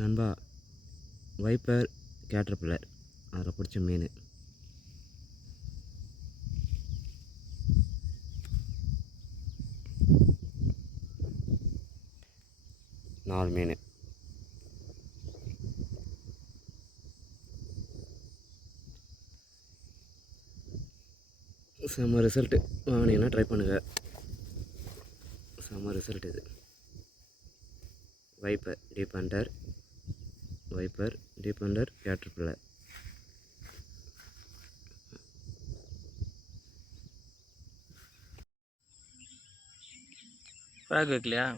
நண்பா, wiper caterpillar அதில் பிடிச்ச மீன். நாலு மீன். செம்ம ரிசல்ட்டு. வாங்கினீங்கன்னா ட்ரை பண்ணுங்கள். செம்ம ரிசல்ட் இது. Viper deep under caterpillar. Frog வைக்கலையா?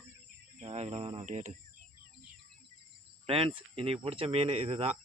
ஃப்ராக்லாம் வேணாம், அப்படியே. ஃப்ரெண்ட்ஸ், இன்றைக்கி பிடிச்ச மீன் இது தான்.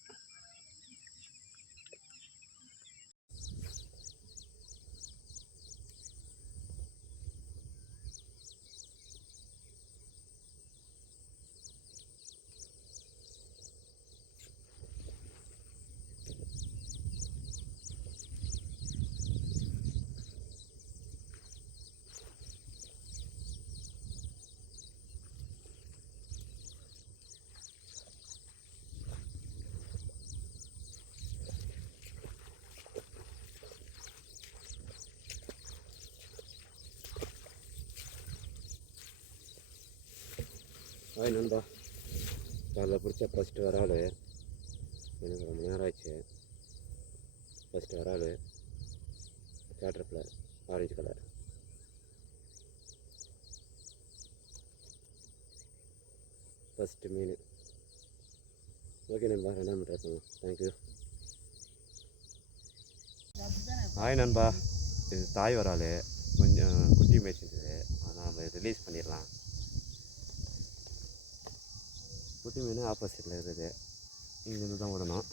ஹாய் நண்பா, காலைல பிடிச்ச ஃபஸ்ட்டு வரால். எனக்கு ரொம்ப நேரம் ஆயிடுச்சு. ஃபஸ்ட்டு வரால் கேட்டர்பில்லர், ஆரஞ்சு கலர். ஃபஸ்ட்டு மீன். ஓகே நண்பா, ரெண்டாம் ட்ரை பண்ணுவோம். தேங்க்யூ. ஹாய் நண்பா, இது தாய் வரால். கொஞ்சம் குட்டி மேய்ச்சிருக்குது, அதனால் நம்ம ரிலீஸ் பண்ணிடலாம். குட்டி மீன் ஆப்போசிட்டில் இருக்குது, இங்கேருந்து தான் விடணும்.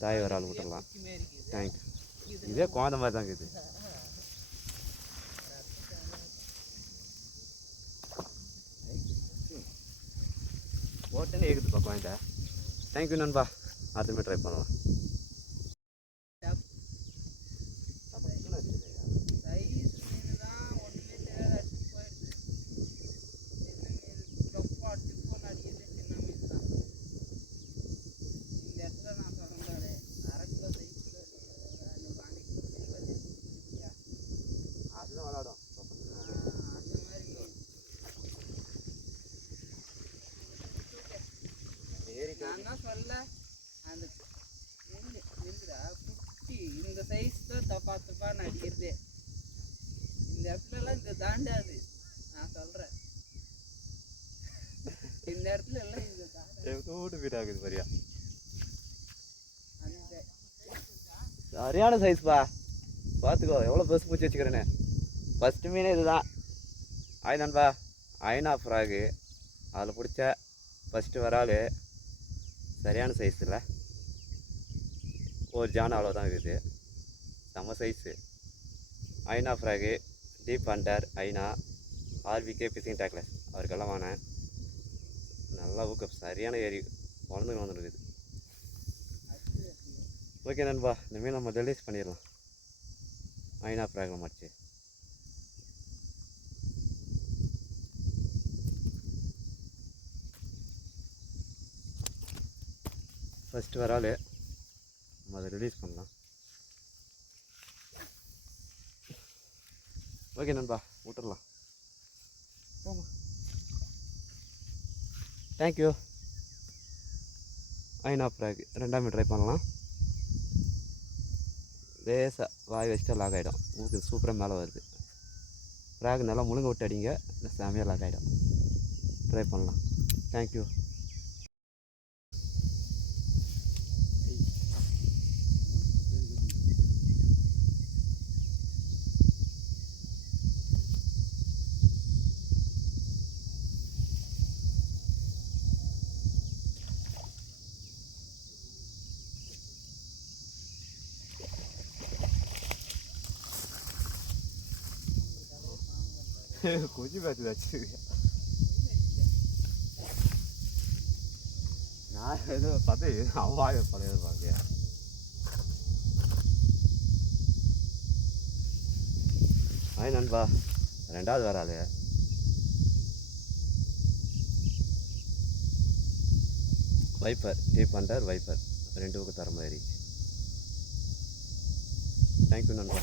தாய் வரால் விட்டுடலாம். தேங்க்யூ. இதே குழந்த மாதிரி தான் இருக்குது. ஓட்டனே இருக்குதுப்பா குழந்த. தேங்க்யூ நண்பா, அடுத்த ட்ரை பண்ணலாம். நான் தான் சொல்ல, அந்த இருக்குதா குட்டி இந்த சைஸ் தான் தப்பான்னு அடிக்கிறது. இந்த இடத்துலலாம் இந்த தாண்டாது. நான் சொல்கிறேன், இந்த இடத்துல எல்லாம் இந்த தாண்டாது. சரியா அந்த சரியான சைஸ்ப்பா. பார்த்துக்கோ எவ்வளோ பெருசு பூச்சி வச்சுக்கிறேன்னு. ஃபஸ்ட்டு மீனே இதுதான். ஆய் நண்பா, ஐனா ஃப்ராகு அதில் பிடிச்ச ஃபஸ்ட்டு வரால். சரியான சைஸ் இல்லை, ஒரு ஜான் அவ்வளோதான் இருக்குது. செம்ம சைஸு. ஐனா ஃப்ராகு, டீப் அண்டர் ஐனா, ஆர்விகே ஃபிஷிங் டேக்லஸ் அவருக்கெல்லாம் வாங்கினேன். நல்லா ஊக்கம், சரியான ஏரி வளர்ந்துன்னு வந்துருக்குது. ஓகே நண்பா, இனிமேல் நம்ம ரிலீஸ் பண்ணிடலாம். ஐனா ஃப்ராகில் மாச்சு. ஃபஸ்ட்டு வரால், நம்ம அதை ரிலீஸ் பண்ணலாம். ஓகே நண்பா, விட்டுடலாம். போமா. தேங்க்யூ. ஐனா ஃப்ராக் ரெண்டாம் ட்ரை பண்ணலாம். லேசாக வாய் வச்சுட்டா லாக் ஆகிடும். மூக்கு சூப்பராக மேலே வருது. ஃப்ராக் நல்லா முழுங்க விட்டு அடிங்க, செமையாக லாக் ஆகிடும். ட்ரை பண்ணலாம். தேங்க்யூ. கொஞ்சம் பார்த்து நான் ஏதோ பார்த்து அவன் வாங்க பழைய பார்க்க. ஆய் நண்பா, ரெண்டாவது வராது. வைப்பர் டீப் அண்டர் வைப்பர் ரெண்டு பக்கம் தர மாதிரி. தேங்க்யூ நண்பா.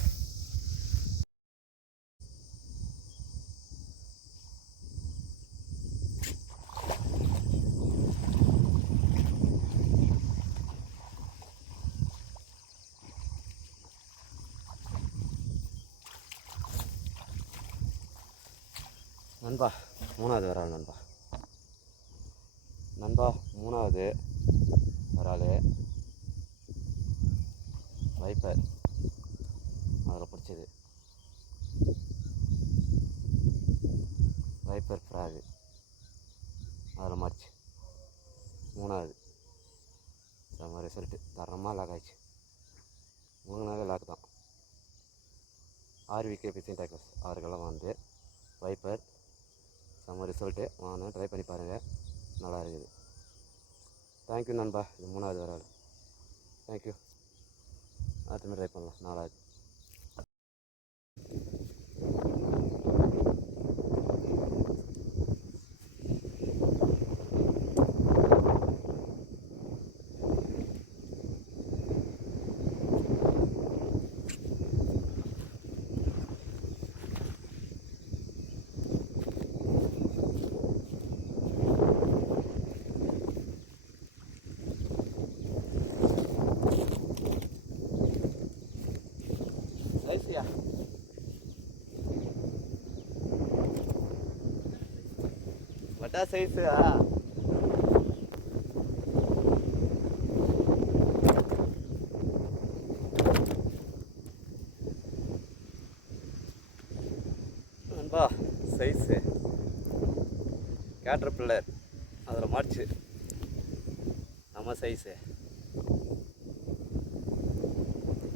நண்பா மூணாவது வராள் நண்பா மூணாவது வராள் வைப்பர் அதில் பிடிச்சது வைப்பர் ஃப்ராகு அதில் மாறிச்சு. மூணாவது செம்ம ரிசல்ட்டு, தரமாக லாக் ஆயிடுச்சு. 3 நாள் லாக் தான். ஆர்விகே பிசிங் டேக்கர்ஸ் அவர்களெல்லாம் வந்து வைப்பர் செம்ம ரிசல்ட்டு. வாங்க ட்ரை பண்ணி பாருங்கள், நல்லா இருக்குது. தேங்க்யூ நண்பா. இது 3வது வராது. தேங்க்யூ. அடுத்த மாதிரி ட்ரை பண்ணலாம். 4வது. சைஸியா வட்டா சைஸா நண்பா, சைஸு கேட்டர் பில்லர் அதில் மாடிச்சு நம்ம சைஸு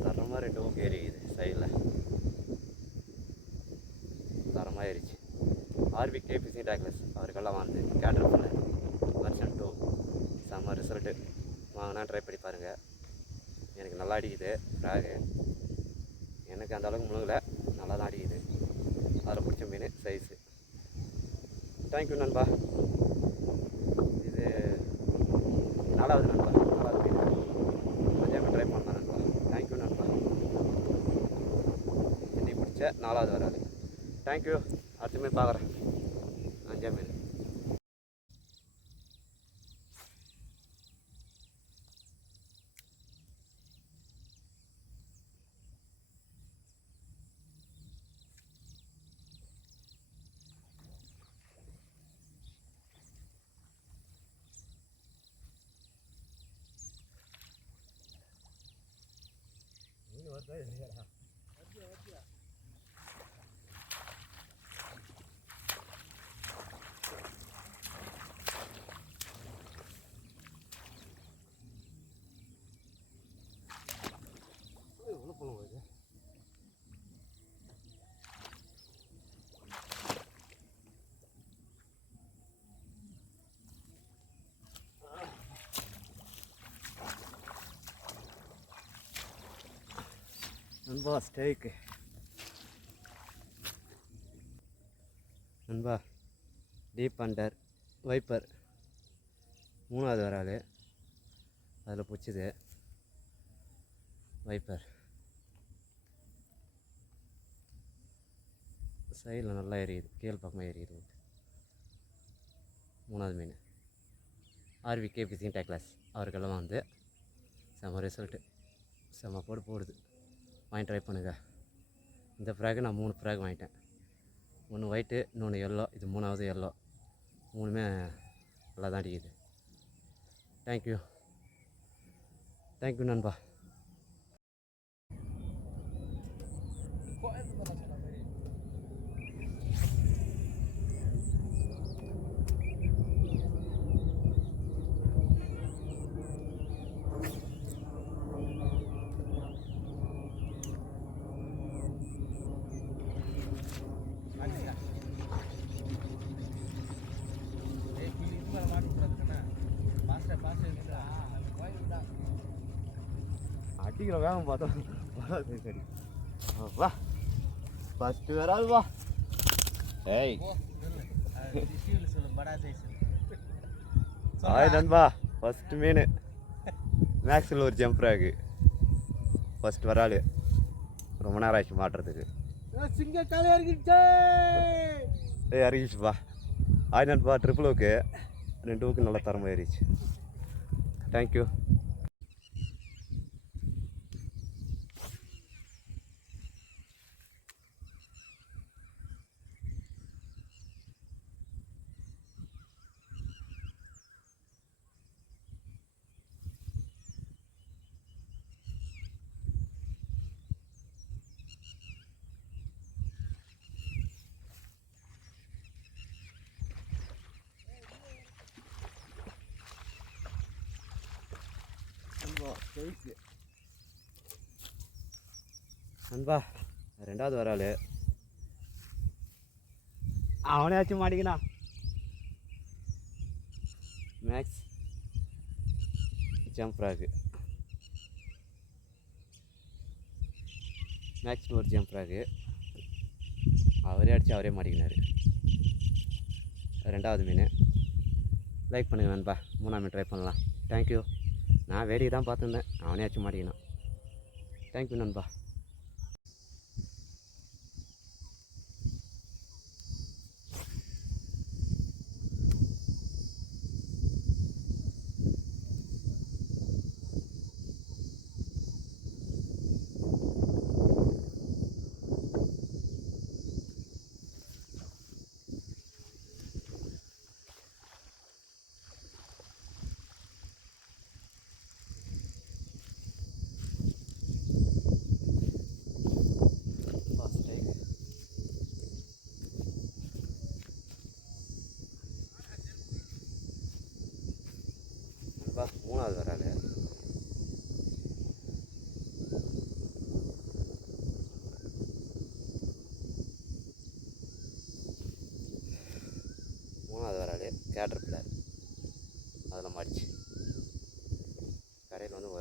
தரமாக 2 ஊக்கு ஏறிக்குது. சைடில் தரமாக ஏறிச்சு. ஆர்விகே பிசிங் டேக்லஸ் அவருக்கெல்லாம் வந்து கேட்டர் பில்லர் வெர்ஷன் 2 செம்ம ரிசல்ட்டு. வாங்கினா ட்ரை பண்ணி பாருங்கள். எனக்கு நல்லா அடிக்குது ஃப்ராகு. எனக்கு அந்த அளவுக்கு முழுகலை, நல்லா தான் அடிக்குது. அதில் பிடிச்ச மீன் சைஸு. தேங்க்யூ நண்பா. இது 4வது நண்பா, 4வது மீன். அதே மாதிரி ட்ரை பண்ணலாம் நண்பா. தேங்க்யூ நண்பா. இன்னைக்கு பிடிச்ச 4வது வராது. தேங்க்யூ. அடுத்த மீன் பார்க்குறேன். 5ஆம் மீன். நண்பா ஸ்டேக்கு நண்பா டீப் அண்டர் வைப்பர் 3வது வராள் அதில் பிடிச்சிது வைப்பர். சைடில் நல்லா எரியுது, கீழ் பக்கமாக எரியுது. 3வது மீன் ஆர்விகே பிசிங் டேக்லஸ் அவருக்கெல்லாம் வந்து செம்ம ரிசல்ட்டு, செம்ம போடுது. வாங்கி ட்ரை பண்ணுங்கள். இந்த ஃப்ராகு நான் 3 ஃப்ராக் வாங்கிட்டேன். ஒன்று ஒயிட்டு, இன்னொன்று எல்லோ, இது 3வது எல்லோ. 3மே நல்லா தான் அடிக்குது. தேங்க்யூ. தேங்க்யூ நண்பா. அடிக்கிற வேகம் பார்த்தா சரி வா ஃபஸ்ட்டு வராது வா. ஏய் ஹாய் நண்பா. ஃபஸ்ட்டு மீன் மேக்ஸில் ஒரு ஜம்ப் ராகு ஃபஸ்ட் வராள். ரொம்ப நேரம் ஆயிடுச்சு மாட்டுறதுக்கு. சிங்க காலை இறங்கிடுச்சு. இறங்கிடுச்சுப்பா. ஆயினப்பா ட்ரிபிள் ஓக்கு 2 ஓக்கு நல்லா தரமாக ஏறிச்சு. தேங்க்யூ. நண்பா 2வது வராள். அவனையாச்சும் மாட்டிக்கினா. மேக்ஸ் ஜம்ப் ராகு. மேக்ஸ் ஒரு ஜம்ப் ராகு. அவரே அடித்து அவரே மாட்டிக்கினார். 2வது மீன். லைக் பண்ணுங்கள் நண்பா. 3ஆம் மீன் ட்ரை பண்ணலாம். தேங்க்யூ. நான் வேடிக்கை தான் பார்த்துருந்தேன். அவனையாச்சும் மாட்டிக்கினான். தேங்க்யூ நண்பா. நண்பா 3வது வராள். கேட்டர் பில்லர் அதில் மாடிச்சு கரையில் வந்து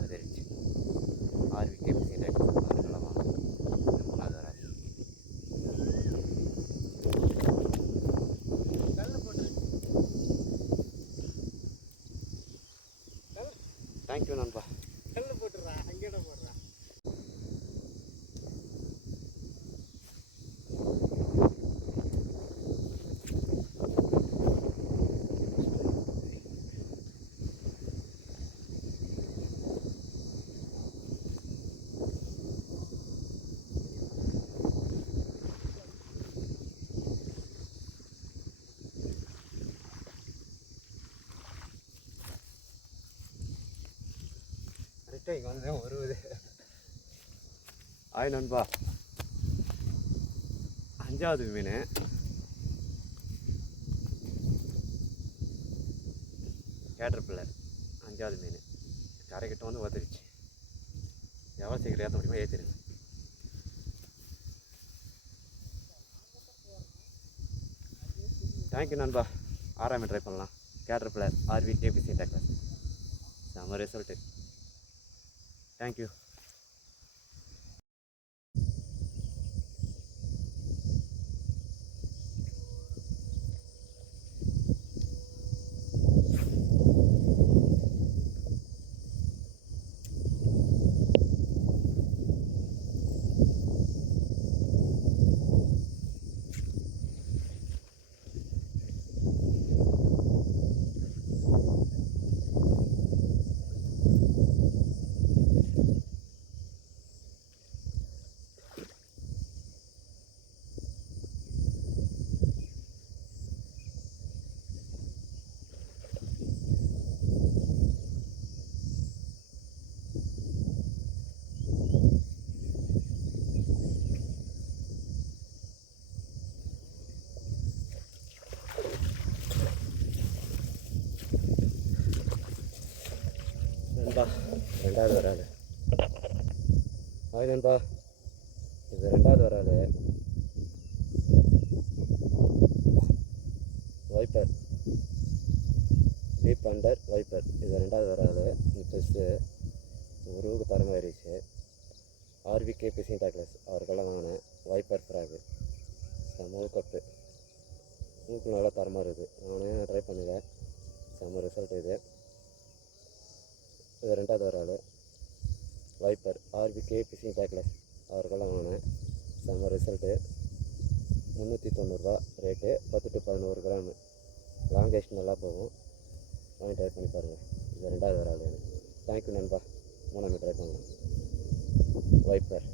உதறிச்சு. ஆர்விகே மிஷின் நல்லா வாங்க. 3வது வராது. தேங்க்யூ நண்பா. கல் போட்டுறா, அங்கேட போடுறா. இங்கே வந்து வருவது. ஆய் நண்பா 5வது மீன். கேட்டர் பில்லர் 5வது மீன். கரைக்கிட்ட வந்து உதறிச்சு. எவ்வளோ சீக்கிரம் ஏற்ற முடியுமோ ஏற்றிருங்க. தேங்க்யூ நண்பா. 6ஆம் மீன் ட்ரை பண்ணலாம். கேட்டர் பில்லர் ஆர்விகே மிஷின் டெக்லஸ். செம்ம ரிசல்ட்டு. தேங்க்யூ. நண்பா 2வது வராது. ஹாய் நண்பா. இது 2வது வராது. Wiper deep under wiper. இது 2வது வராது. இந்த பெஸ்ட்டு ஒரு ஊருக்கு தரமாக ஏறிச்சு. ஆர்விகே பிசிங் டேக்லஸ் அவருக்கெல்லாம் வாங்கினேன். வைப்பர் ஃப்ராகு செம்ம கப்பு. ஊருக்கு நல்லா தரமாக இருக்குது. நானே ட்ரை பண்ணுவேன். செம்ம ரிசல்ட் இது. இது ரெண்டாவது ஒரு ஆள் வைப்பர் ஆர்பிகே ஃபிஷிங் டேக்லஸ் அவர்களெல்லாம் வாங்கினேன். செம்ம result. 390 rate. 10 to 11 gram. Longest நல்லா போகும். வாங்கி ட்ரை பண்ணி பாருங்கள். இது ரெண்டாவது ஒரு ஆள் எனக்கு. தேங்க்யூ நண்பா. மூணாவது ட்ரை பண்ணலாம். வைப்பர்.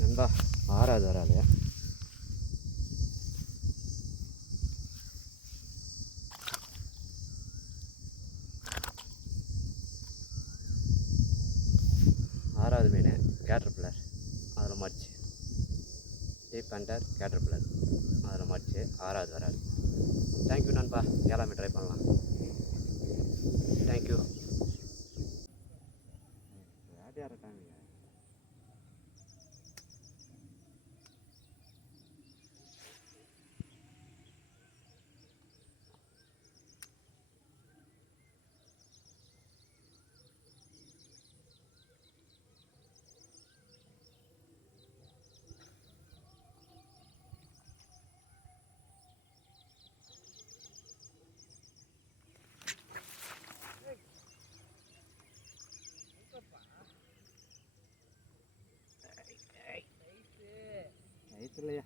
நண்பா 6வது ஒரு ஆள். ஆறாவது மீன் கேட்டர்பில்லர், அதில் மாடிச்சு. டீப் அண்டர் கேட்டர்பில்லர், அதில் மாடிச்சு. 6வது ஒரு ஆள். தேங்க்யூ நண்பா. எல்லாமே ட்ரை பண்ணலாம். தேங்க்யூ. வேட்டையாடுறாங்க. இல்லையா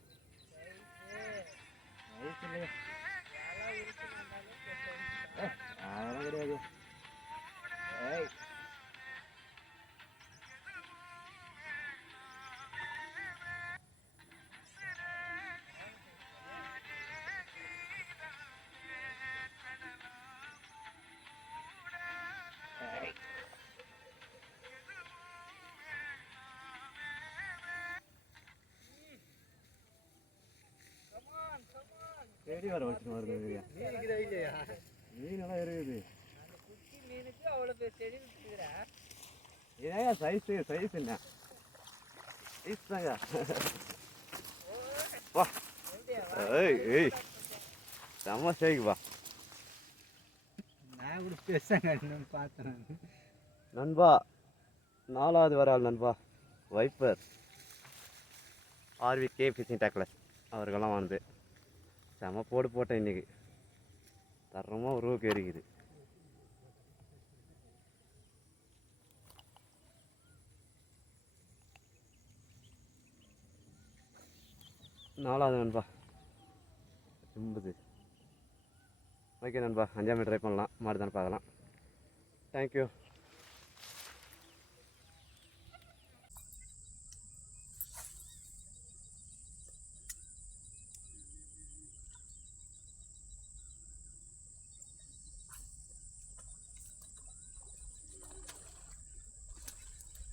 இல்லையா அதெல்லாம் கிடையாது. ஏய் தேடி வர வச்சுட்டு வருது. மீனெல்லாம் இருக்குது. ஏன் சைஸ் என்ன சைஸ் தாங்க. வா ஏய் ஏய் செம்ம ஸ்டேக்குப்பா. நான் கூட பெருசாக பார்த்தேன் நண்பா. 4வது வர ஆள் நண்பா. வைப்பர் ஆர்விகே ஃபிஷிங் டேக்லஸ் அவர்களெல்லாம் வாங்குது. செம போட்டேன் இன்றைக்கி. தரமாக ஒரு ரூவுக்கு ஏறிக்குது. நாலாவது நண்பா 80. ஓகே நண்பா. 5ஆம் ட்ரை பண்ணலாம். மாடுதானே பார்க்கலாம். தேங்க்யூ.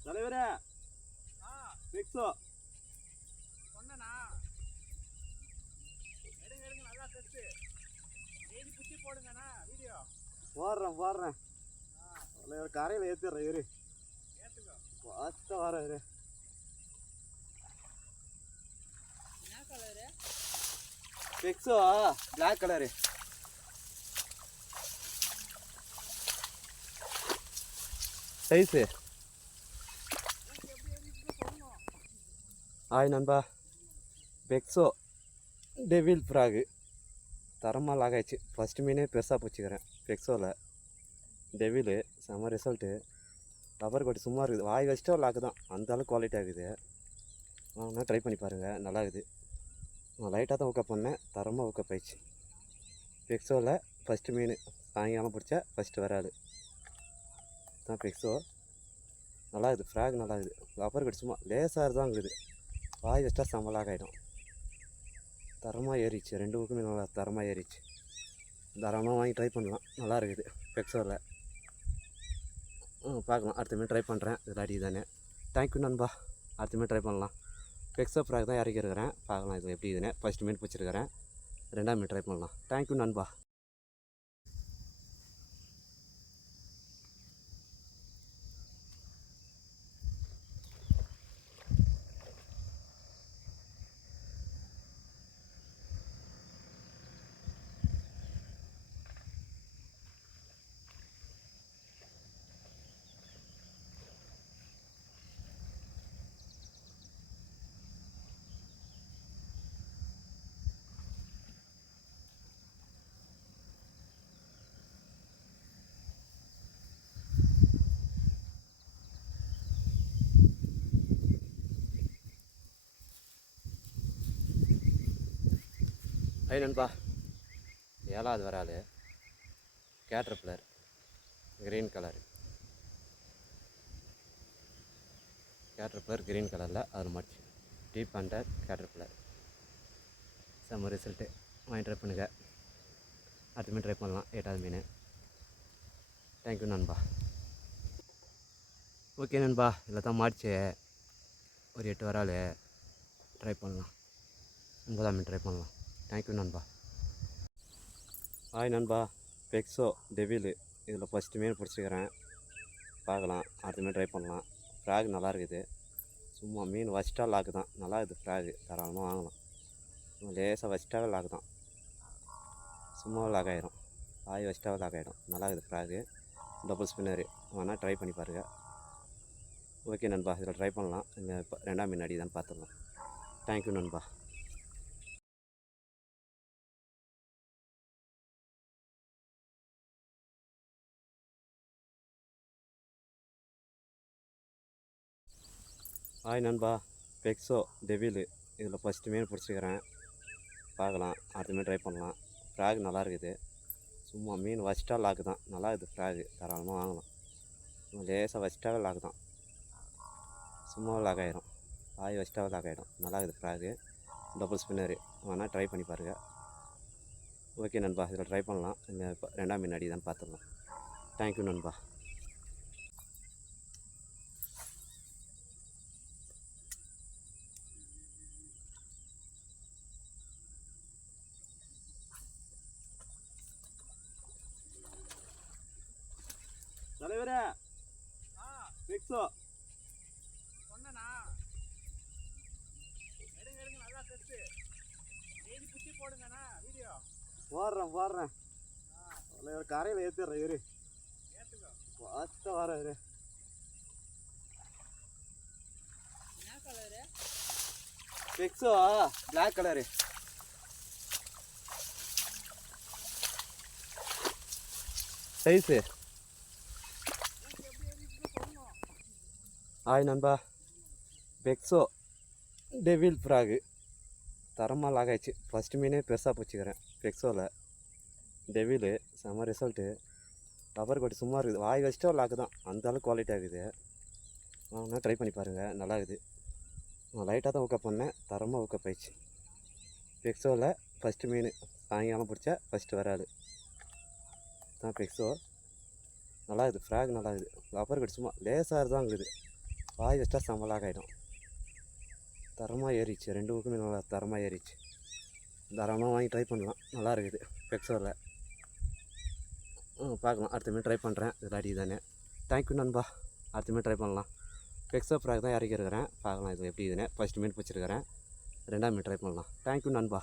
தலைவரே பிக்ஸோ சொன்னேண்ணா எடுங்க நல்லா செட்டு ஏறி பிடிச்சி போடுங்கண்ணா வீடியோ போடுறேன். தலைவர் கரையில் ஏற்றிடுறேன். இரு ஏற்றுங்க பார்த்து வர இரு. என்ன கலரு பிக்ஸோ பிளாக் கலரு. சைஸு ஆய் நண்பா. பெக்ஸோ டெவில் ஃப்ராகு தரமாக லாக் ஆயிடுச்சு. ஃபஸ்ட்டு மீனே பெருசாக பிடிச்சிக்கிறேன். பெக்ஸோவில் டெவிலு செம்ம ரிசல்ட்டு. ரப்பர் கோட்டி சும்மா இருக்குது. வாய் வச்சுட்டா லாக்கு தான். அந்தளவுக்கு குவாலிட்டி ஆகுது. வாங்கினா ட்ரை பண்ணி பாருங்கள். நல்லா இருக்குது. நான் லைட்டாக தான் ஊக்கப் பண்ணேன். தரமாக ஊக்கப் ஆயிடுச்சு. பெக்ஸோவில் ஃபஸ்ட்டு மீன் சாயங்காலம் பிடிச்சா ஃபஸ்ட்டு வராது தான் பெக்ஸோ. நல்லா இருக்குது. ஃப்ராக் நல்லா இருக்குது. ரப்பர் கோட்டி சும்மா லேசாக தான் இருக்குது. வாய் வச்சா செம்மலாக ஆகிடும். தரமாக ஏறிச்சு. 2 ஊக்குமே நல்லா தரமாக ஏறிச்சு. தரமாக வாங்கி ட்ரை பண்ணலாம். நல்லா இருக்குது பெக்ஸோவில். பார்க்கலாம். அடுத்த மீன் ட்ரை பண்ணுறேன். இதில் அடி தானே. தேங்க்யூ நண்பா. அடுத்த மீன் ட்ரை பண்ணலாம். பெக்ஸோ ஃப்ராக் தான் இறக்கிருக்கிறேன். பார்க்கலாம் இது எப்படி இதுன்னு. ஃபஸ்ட்டு மீன் பிடிச்சிருக்கிறேன். ரெண்டாவது மீன் ட்ரை பண்ணலாம். தேங்க்யூ நண்பா. ஐ நண்பா, 7வது வரால் caterpillar green colour. Caterpillar green கலரில் அதில் மாட்டி டீப் அண்டர் கேட்டர்பில்லர். செம்ம ரிசல்ட்டு. வாங்கி ட்ரை பண்ணுங்கள். அடுத்த மீன் ட்ரை பண்ணலாம். 8வது மீன். தேங்க்யூ நண்பா. ஓகே நண்பா, இதில் தான் மாடிச்சு ஒரு 8 வரால் ட்ரை பண்ணலாம். 9ஆம் மீன் ட்ரை பண்ணலாம். தேங்க்யூ நண்பா. ஹாய் நண்பா, பெக்ஸோ டெவிலு இதில் ஃபஸ்ட்டு மீன் பிடிச்சிக்கிறேன். பார்க்கலாம். அடுத்த மீன் ட்ரை பண்ணலாம். ஃப்ராக் நல்லா இருக்குது. சும்மா மீன் வச்சிட்டா லாக்கு தான். நல்லா இருக்குது ஃப்ராகு. தாராளமாக வாங்கலாம். லேசாக வச்சிட்டாவே லாக்கு தான். சும்மாவே லாக் ஆகிடும். வாய் வச்சிட்டாவே லாக் ஆகிடும். நல்லா இருக்குது ஃப்ராகு. டபுள் ஸ்பின்னரு வேணால் ட்ரை பண்ணி பாருங்கள். ஓகே நண்பா, இதில் ட்ரை பண்ணலாம். இந்த 2ஆம் மீன் அடி தான் பார்த்துடலாம். தேங்க்யூ நண்பா. ஹாய் நண்பா, பெக்ஸோ டெவிலு இதில் ஃபஸ்ட்டு மீன் பிடிச்சிக்கிறேன். பார்க்கலாம். அடுத்த மீன் ட்ரை பண்ணலாம். ஃப்ராக் நல்லா இருக்குது. சும்மா மீன் வச்சிட்டா லாக்கு தான். நல்லா இருக்குது ஃப்ராகு. தாராளமாக வாங்கலாம். லேசாக வச்சிட்டாவே லாக்கு தான். சும்மாவே லாக் ஆகிடும். வாய் வச்சிட்டாவே லாக் ஆகிடும். நல்லா இருக்குது ஃப்ராகு. டபுள் ஸ்பின்னரு வேணால் ட்ரை பண்ணி பாருங்கள். ஓகே நண்பா, இதில் ட்ரை பண்ணலாம். இந்த 2ஆம் மீன் அடி தான் பார்த்துடலாம். தேங்க்யூ நண்பா. தலைவரே, பெக்ஸோ சொன்னேண்ணா. எடுங்க எடுங்க, நல்லா கட்டு. டெய்லி குச்சி போடுங்கண்ணா. வீடியோ போடுறேன். தலைவர் கரையில் ஏற்றிடுறேன். இரு ஏற்றுக்கோ. ஃபாஸ்ட்டாக வர இரு. என்ன கலரு? பெக்ஸோ பிளாக் கலரு. சைஸு. ஹாய் நண்பா, பெக்ஸோ டெவில் ஃப்ராகு தரமாக லாக் ஆயிடுச்சு. ஃபஸ்ட்டு மீனே பெருசாக பிடிச்சிக்கிறேன். பெக்ஸோவில் டெவிலு செம்ம ரிசல்ட்டு. ரப்பர் கோட்டி சும்மா இருக்குது. வாய் வச்சுட்டா லாக்கு தான். அந்தளவுக்கு குவாலிட்டி ஆகுது. வாங்கினா ட்ரை பண்ணி பாருங்கள். நல்லா இருக்குது. நான் லைட்டாக தான் ஊக்கப் பண்ணேன். தரமாக ஊக்கப் ஆயிடுச்சு. பெக்ஸோவில் ஃபஸ்ட்டு மீன் சாயங்காலம் பிடிச்சா ஃபஸ்ட்டு வராது தான் பெக்ஸோ. நல்லா இருக்குது. ஃப்ராக் நல்லா இருக்குது. ரப்பர் கோட்டி சும்மா லேசாக தான் இருக்குது. வாய் வச்சிட்டா செம்ம லாக் ஆகிடும். தரமாக ஏறிச்சு. 2 ஊக்குமே நல்லா தரமாக ஏறிச்சு. தாராளமாக வாங்கி ட்ரை பண்ணலாம். நல்லா இருக்குது பெக்ஸோவில். பார்க்கலாம். அடுத்த மீன் ட்ரை பண்ணுறேன். இதில் அடி தானே. தேங்க்யூ நண்பா. அடுத்த மீன் ட்ரை பண்ணலாம். பெக்ஸோ ஃப்ராக் தான் இறக்கிருக்கிறேன். பார்க்கலாம் இது எப்படி இதுன்னு. ஃபஸ்ட்டு மீன் பிடிச்சிருக்கிறேன். 2ஆம் மீன் ட்ரை பண்ணலாம். தேங்க்யூ நண்பா.